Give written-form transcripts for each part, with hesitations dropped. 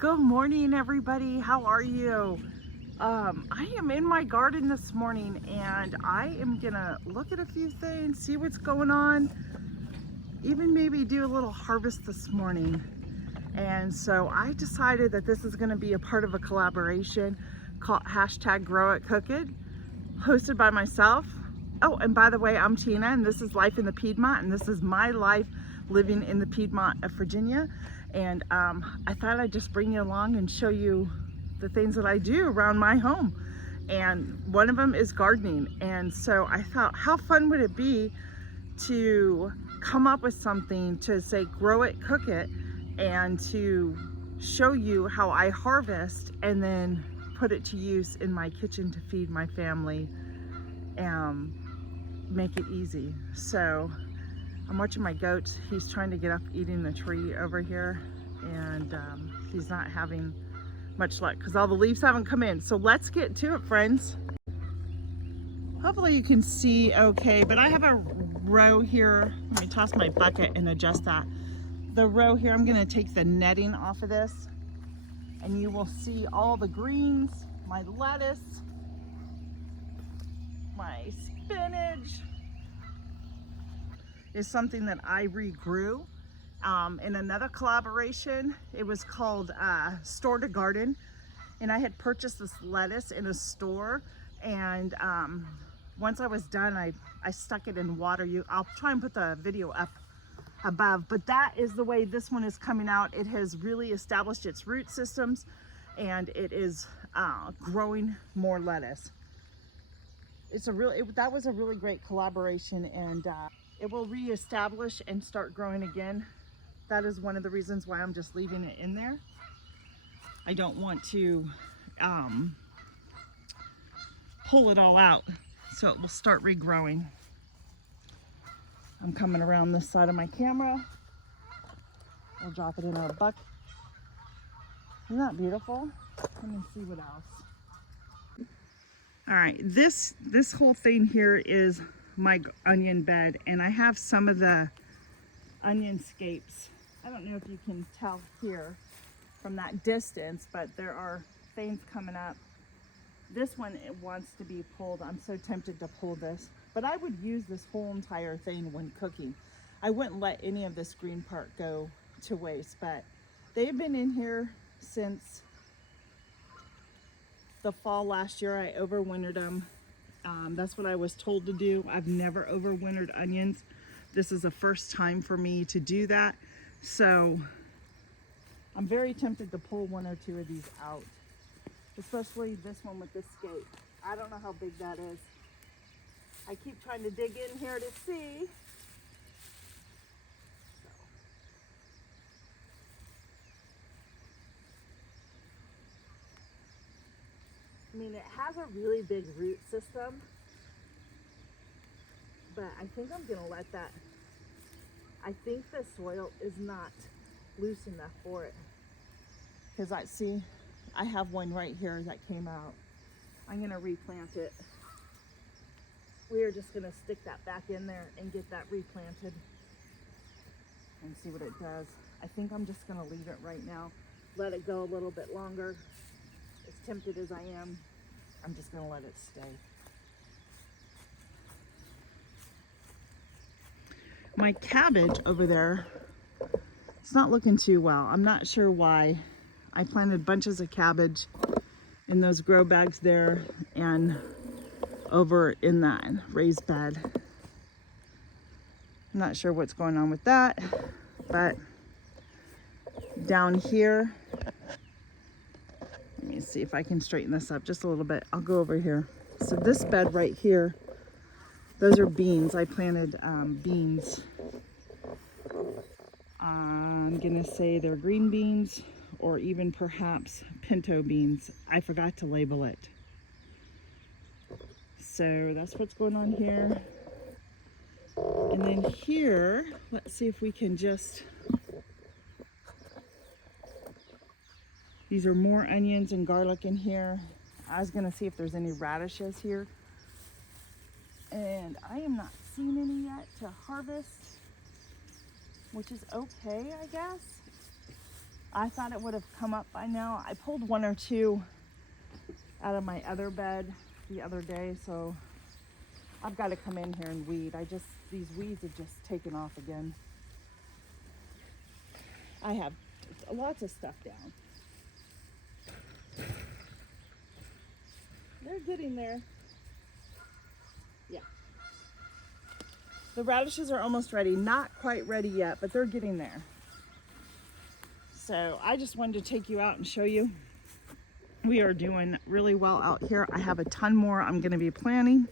Good morning, everybody. How are you? I am in my garden this morning and I am gonna look at a few things, see what's going on, even maybe do a little harvest this morning. And so I decided that this is gonna be a part of a collaboration called #GrowItCookIt, hosted by myself. Oh, and by the way, I'm Tina and this is Life in the Piedmont, and this is my life living in the Piedmont of Virginia. And I thought I'd just bring you along and show you the things that I do around my home. And one of them is gardening. And so I thought, how fun would it be to come up with something to say, grow it, cook it, and to show you how I harvest and then put it to use in my kitchen to feed my family and make it easy. So I'm watching my goat. He's trying to get up eating the tree over here, and he's not having much luck because all the leaves haven't come in. So let's get to it, friends. Hopefully you can see okay, but I have a row here. Let me toss my bucket and adjust that. The row here, I'm gonna take the netting off of this and you will see all the greens, my lettuce, my spinach, is something that I regrew in another collaboration. It was called Store to Garden, and I had purchased this lettuce in a store, and once I was done, I stuck it in water. I'll try and put the video up above, but that is the way this one is coming out. It has really established its root systems, and it is growing more lettuce. That was a really great collaboration, and it will reestablish and start growing again. That is one of the reasons why I'm just leaving it in there. I don't want to pull it all out, so it will start regrowing. I'm coming around this side of my camera. I'll drop it in our bucket. Isn't that beautiful? Let me see what else. All right, this whole thing here is my onion bed, and I have some of the onion scapes. I don't know if you can tell here from that distance, but there are things coming up. This one, it wants to be pulled. I'm so tempted to pull this, but I would use this whole entire thing when cooking. I wouldn't let any of this green part go to waste, but they've been in here since the fall last year. I overwintered them. That's what I was told to do. I've never overwintered onions. This is the first time for me to do that. So I'm very tempted to pull one or two of these out, especially this one with the scape. I don't know how big that is. I keep trying to dig in here to see. I mean, it has a really big root system, but I think I'm gonna let that, I think the soil is not loose enough for it. Because I have one right here that came out. I'm gonna replant it. We are just gonna stick that back in there and get that replanted and see what it does. I think I'm just gonna leave it right now. Let it go a little bit longer. As tempted as I am, I'm just gonna let it stay. My cabbage over there, it's not looking too well. I'm not sure why. I planted bunches of cabbage in those grow bags there and over in that raised bed. I'm not sure what's going on with that, but down here, let me see if I can straighten this up just a little bit. I'll go over here. So this bed right here, those are beans. I planted beans. I'm gonna say they're green beans or even perhaps pinto beans. I forgot to label it. So that's what's going on here. And then here, let's see if we can just, these are more onions and garlic in here. I was gonna see if there's any radishes here. And I am not seeing any yet to harvest, which is okay, I guess. I thought it would have come up by now. I pulled one or two out of my other bed the other day, so I've got to come in here and weed. These weeds have just taken off again. I have lots of stuff down. They're getting there. Yeah. The radishes are almost ready. Not quite ready yet, but they're getting there. So I just wanted to take you out and show you. We are doing really well out here. I have a ton more I'm going to be planting.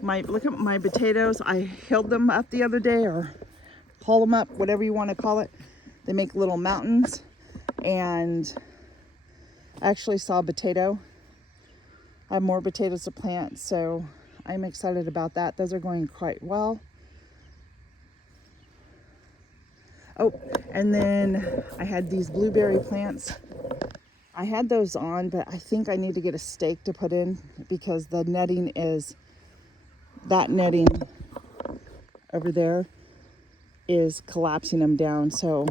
Look at my potatoes. I hilled them up the other day, or haul them up, whatever you want to call it. They make little mountains, and I actually saw a potato. I have more potatoes to plant, so I'm excited about that. Those are going quite well. Oh, and then I had these blueberry plants. I had those on, but I think I need to get a stake to put in because the netting is, that netting over there is collapsing them down. So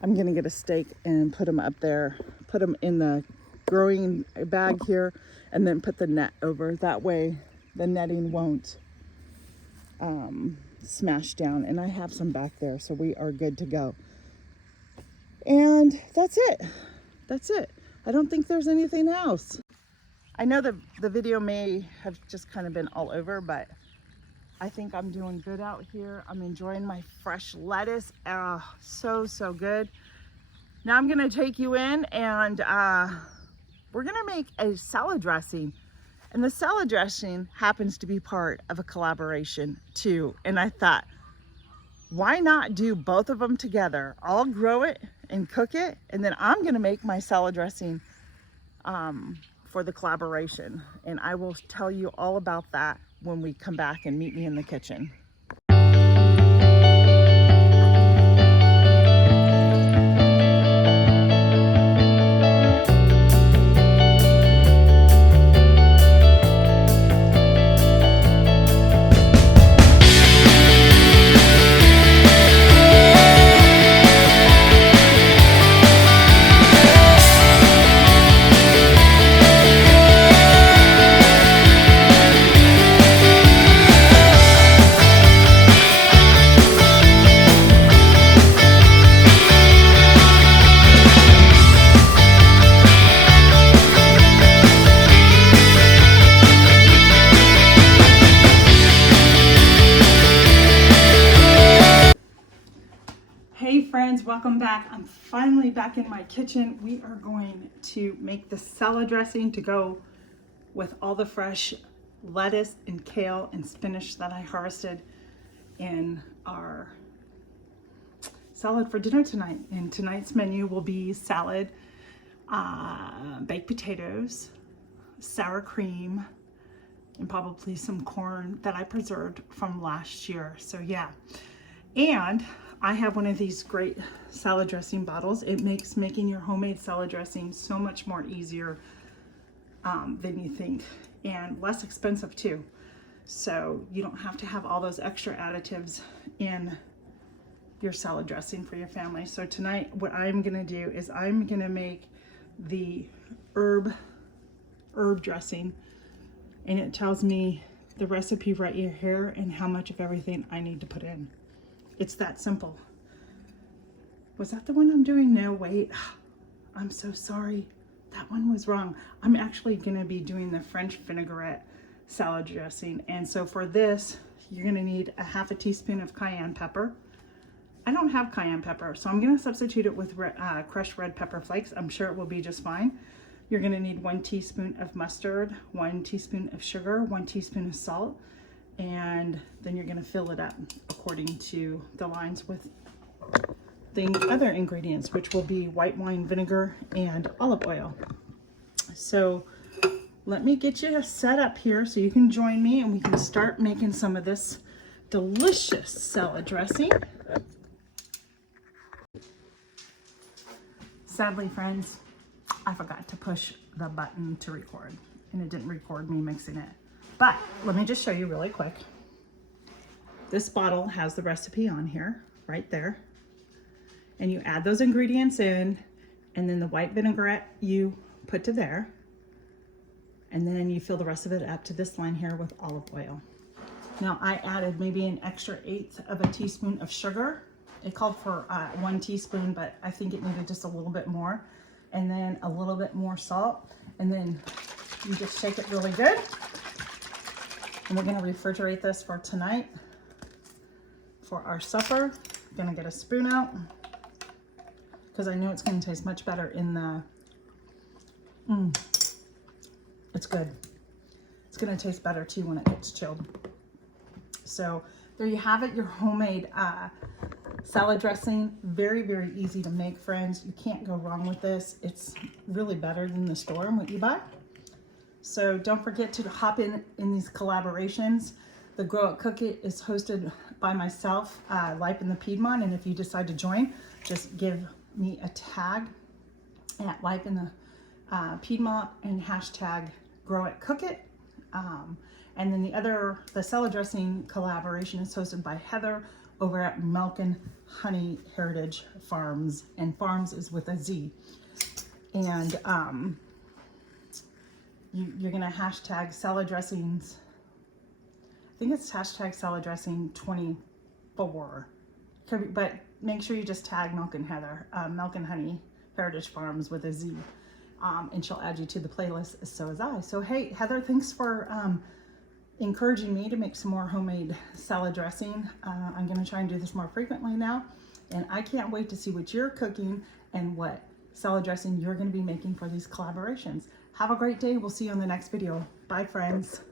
I'm gonna get a stake and put them up there, put them in the growing bag here, and then put the net over. That way the netting won't smash down. And I have some back there, so we are good to go. And that's it. That's it. I don't think there's anything else. I know the video may have just kind of been all over, but I think I'm doing good out here. I'm enjoying my fresh lettuce. So good. Now I'm gonna take you in, and we're gonna make a salad dressing. And the salad dressing happens to be part of a collaboration too. And I thought, why not do both of them together? I'll grow it and cook it, and then I'm gonna make my salad dressing for the collaboration. And I will tell you all about that when we come back and meet me in the kitchen. Hey friends, welcome back. I'm finally back in my kitchen. We are going to make the salad dressing to go with all the fresh lettuce and kale and spinach that I harvested in our salad for dinner tonight. And tonight's menu will be salad, baked potatoes, sour cream, and probably some corn that I preserved from last year. So yeah, and I have one of these great salad dressing bottles. It makes making your homemade salad dressing so much more easier than you think, and less expensive too. So you don't have to have all those extra additives in your salad dressing for your family. So tonight what I'm gonna do is I'm gonna make the herb dressing, and it tells me the recipe right here and how much of everything I need to put in. It's that simple. Was that the one I'm doing? No, wait. I'm so sorry. That one was wrong. I'm actually gonna be doing the French vinaigrette salad dressing. And so for this, you're gonna need a half a teaspoon of cayenne pepper. I don't have cayenne pepper, so I'm gonna substitute it with crushed red pepper flakes. I'm sure it will be just fine. You're gonna need 1 teaspoon of mustard, 1 teaspoon of sugar, 1 teaspoon of salt, and then you're gonna fill it up according to the lines with the other ingredients, which will be white wine vinegar and olive oil. So let me get you set up here so you can join me and we can start making some of this delicious salad dressing. Sadly, friends, I forgot to push the button to record, and it didn't record me mixing it. But let me just show you really quick. This bottle has the recipe on here, right there. and you add those ingredients in, and then the white vinaigrette you put to there, and then you fill the rest of it up to this line here with olive oil. Now I added maybe an extra 1/8 of a teaspoon of sugar. It called for 1 teaspoon, but I think it needed just a little bit more. And then a little bit more salt. And then you just shake it really good. And we're gonna refrigerate this for tonight for our supper. I'm gonna get a spoon out because I know it's gonna taste much better in the, it's good. It's gonna taste better too when it gets chilled. So there you have it, your homemade salad dressing. Very, very easy to make, friends. You can't go wrong with this. It's really better than the store and what you buy. So don't forget to hop in these collaborations. The Grow It Cook It is hosted by myself, Life in the Piedmont, and if you decide to join, just give me a tag at Life in the Piedmont and hashtag Grow It Cook It. And then the salad dressing collaboration is hosted by Heather over at Milk and Honey Heritage Farms, and Farms is with a Z. And you're gonna hashtag salad dressings. I think it's hashtag salad dressing 24. But make sure you just tag Milk and Heather, Milk and Honey Heritage Farms with a Z. And she'll add you to the playlist, so as I. So hey, Heather, thanks for encouraging me to make some more homemade salad dressing. I'm gonna try and do this more frequently now, and I can't wait to see what you're cooking and what salad dressing you're gonna be making for these collaborations. Have a great day. We'll see you on the next video. Bye, friends.